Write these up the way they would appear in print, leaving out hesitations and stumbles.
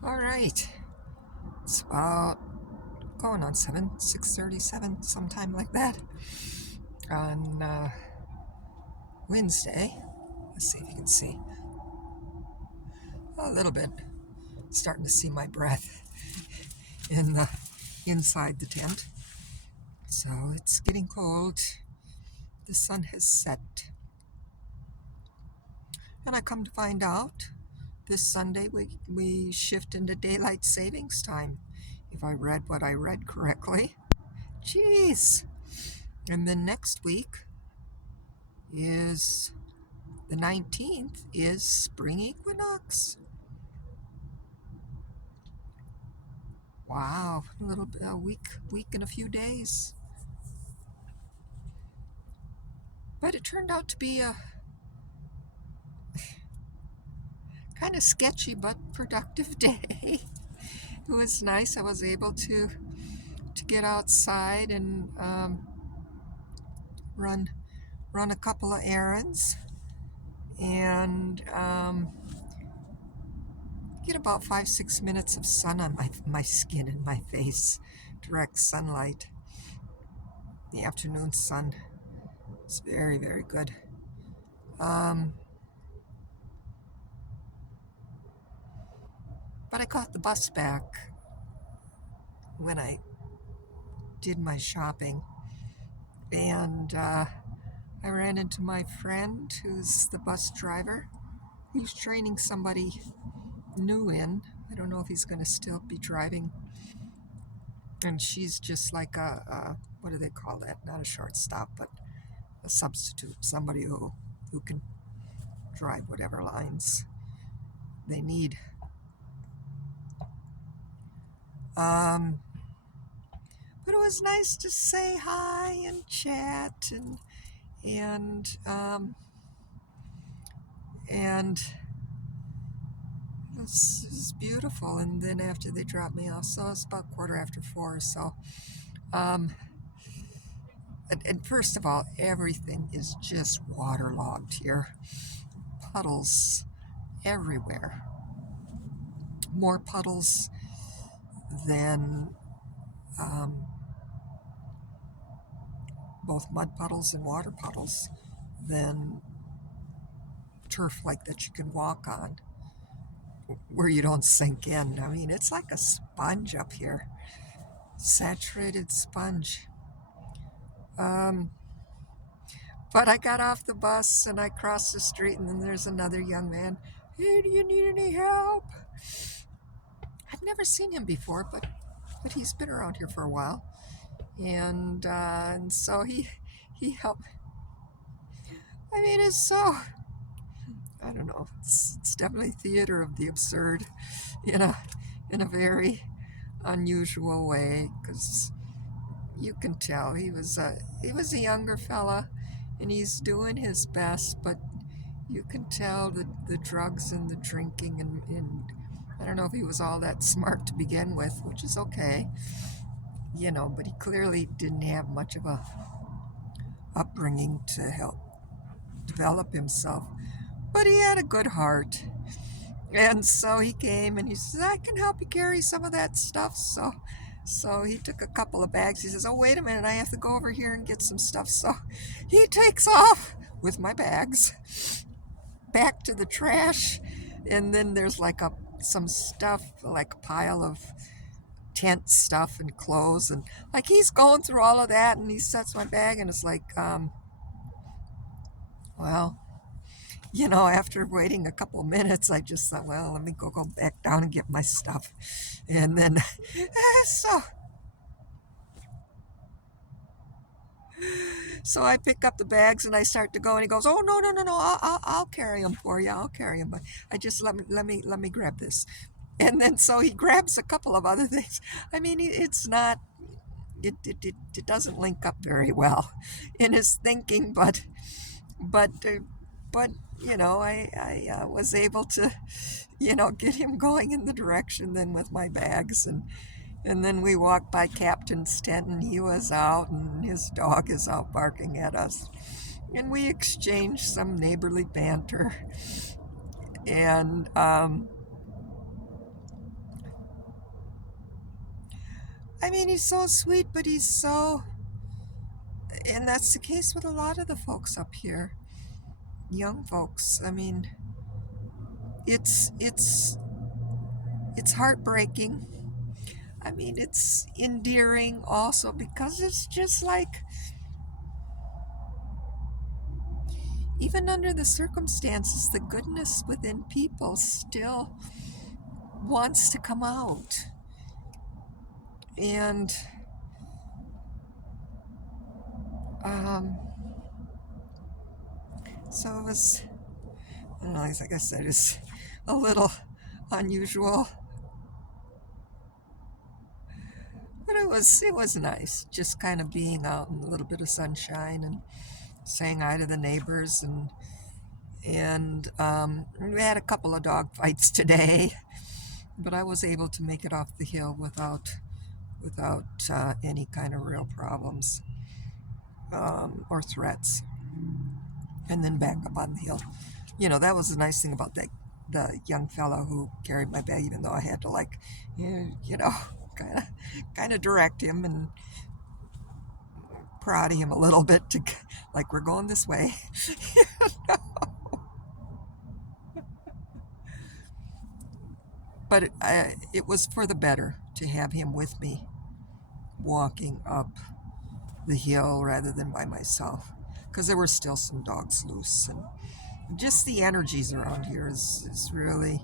All right. It's about going on 6:37, sometime like that, on Wednesday. Let's see if you can see a little bit. Starting to see my breath in the inside the tent. So it's getting cold. The sun has set, and I come to find out this Sunday we shift into daylight savings time. If I read what I read correctly, jeez. And then next week is the 19th is spring equinox. Wow, a week and a few days. But it turned out to be a kind of sketchy but productive day. It was nice. I was able to get outside and run a couple of errands and get about 5-6 minutes of sun on my skin and my face, direct sunlight. The afternoon sun is very, very good. Um, but I caught the bus back when I did my shopping, and I ran into my friend who's the bus driver. He's training somebody new in. I don't know if he's going to still be driving. And she's just like a what do they call that? Not a shortstop, but a substitute, somebody who can drive whatever lines they need. Um, but it was nice to say hi and chat and and it's beautiful. And then after they dropped me off, so it's about 4:15 or so. Um, and first of all, everything is just waterlogged here. Puddles everywhere. More puddles than um, both mud puddles and water puddles than turf like that you can walk on where you don't sink in. I mean, it's like a sponge up here, saturated sponge. Um, but I got off the bus and I crossed the street, and then there's another young man. Hey, do you need any help? I've never seen him before, but he's been around here for a while, and so he helped. I mean, it's so, I don't know. It's definitely theater of the absurd, in a very unusual way, because you can tell he was a younger fella, and he's doing his best, but you can tell the drugs and the drinking and I don't know if he was all that smart to begin with, which is okay, but he clearly didn't have much of a upbringing to help develop himself. But he had a good heart. And so he came and he says, I can help you carry some of that stuff. So he took a couple of bags. He says, oh, wait a minute, I have to go over here and get some stuff. So he takes off with my bags back to the trash. And then there's like some stuff, like a pile of tent stuff and clothes. And like he's going through all of that, and he sets my bag, and it's like, well, after waiting a couple of minutes, I just thought, well, let me go back down and get my stuff. And then, so, so I pick up the bags and I start to go, and he goes, oh, no, no, no, no, I'll carry them for you. I'll carry them. But I just, let me grab this. And then, so he grabs a couple of other things. I mean, it's not, it doesn't link up very well in his thinking, but, uh, but I was able to, get him going in the direction then with my bags, and then we walked by Captain's tent, and he was out, and his dog is out barking at us, and we exchanged some neighborly banter, and I mean, he's so sweet, but he's so, and that's the case with a lot of the folks up here, young folks. I mean, it's it's it's heartbreaking. I mean, it's endearing also because it's just like, even under the circumstances, the goodness within people still wants to come out. And um, so it was, I don't know, like I said, it's a little unusual, but it was nice just kind of being out in a little bit of sunshine and saying hi to the neighbors. And we had a couple of dog fights today, but I was able to make it off the hill without any kind of real problems or threats, and then back up on the hill. That was the nice thing about the young fellow who carried my bag, even though I had to, like, kind of direct him and prod him a little bit to, like, we're going this way. But it was for the better to have him with me walking up the hill rather than by myself, because there were still some dogs loose, and just the energies around here is really,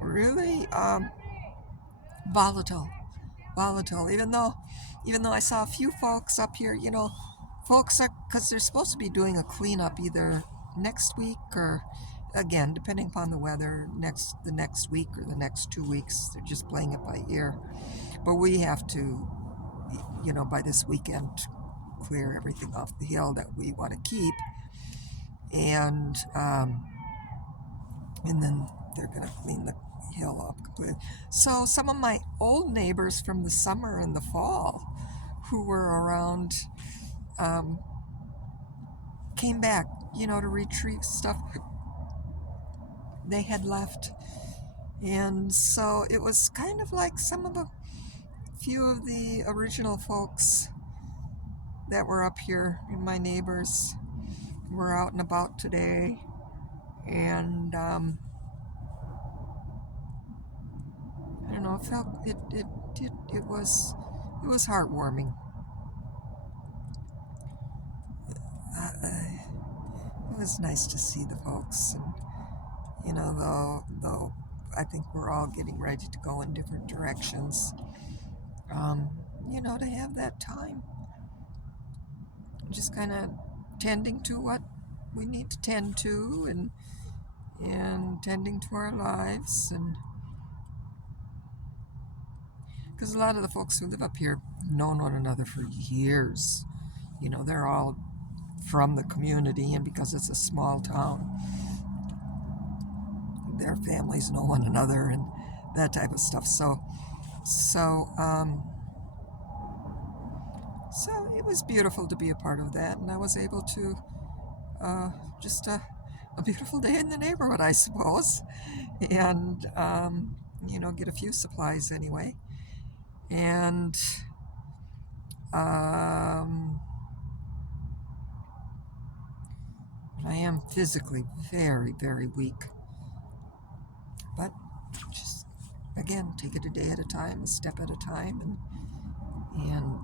really volatile. Even though I saw a few folks up here, folks are, because they're supposed to be doing a cleanup either next week or, again, depending upon the weather, the next week or the next 2 weeks. They're just playing it by ear. But we have to, by this weekend, clear everything off the hill that we want to keep, and then they're going to clean the hill up completely. So some of my old neighbors from the summer and the fall who were around came back, to retrieve stuff they had left. And so it was kind of like some of a few of the original folks that were up here, my neighbors, were out and about today. And I don't know, it was heartwarming. It was nice to see the folks, and though I think we're all getting ready to go in different directions, to have that time, just kind of tending to what we need to tend to, and tending to our lives, and because a lot of the folks who live up here have known one another for years. They're all from the community, and because it's a small town, their families know one another and that type of stuff. So it was beautiful to be a part of that, and I was able to just a beautiful day in the neighborhood, I suppose, and get a few supplies anyway, and I am physically very, very weak, but just, again, take it a day at a time, a step at a time, and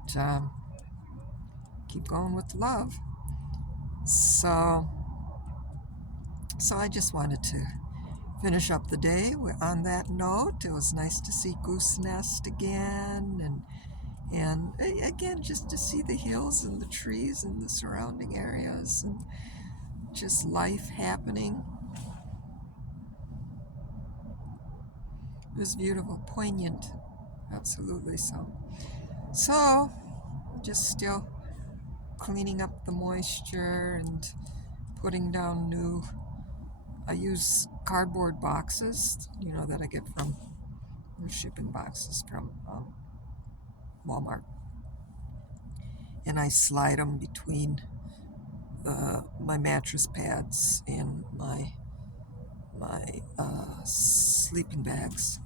keep going with love. So I just wanted to finish up the day on that note. It was nice to see Goose Nest again, and again, just to see the hills and the trees and the surrounding areas, and just life happening. It was beautiful, poignant, absolutely so. So, just still cleaning up the moisture and putting down new. I use cardboard boxes, that I get from shipping boxes from Walmart, and I slide them between my mattress pads and my sleeping bags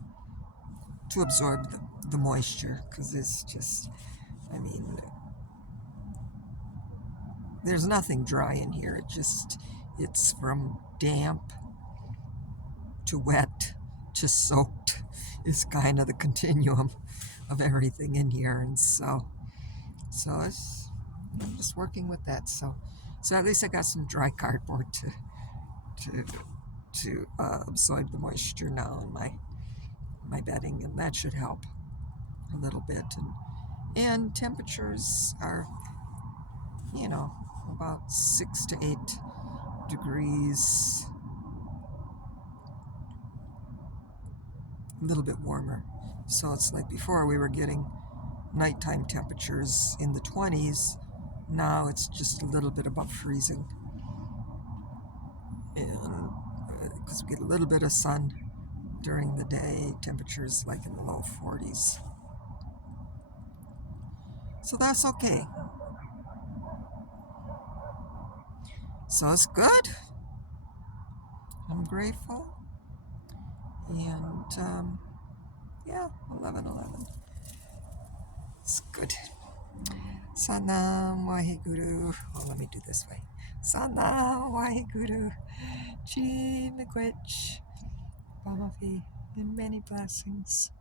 to absorb the moisture, because it's just, I mean, there's nothing dry in here. It's from damp to wet to soaked is kind of the continuum of everything in here. And so I'm just working with that. So at least I got some dry cardboard to absorb the moisture now in my bedding, and that should help a little bit. And temperatures are, about 6 to 8 degrees, a little bit warmer. So it's like before we were getting nighttime temperatures in the 20s. Now it's just a little bit above freezing. And because we get a little bit of sun during the day, temperatures like in the low 40s. So that's okay. So it's good. I'm grateful. And yeah, 11:11. It's good. Sanam Waheguru. Oh, let me do this way. Sanam Waheguru. Chi Miigwech. Bamafi. And many blessings.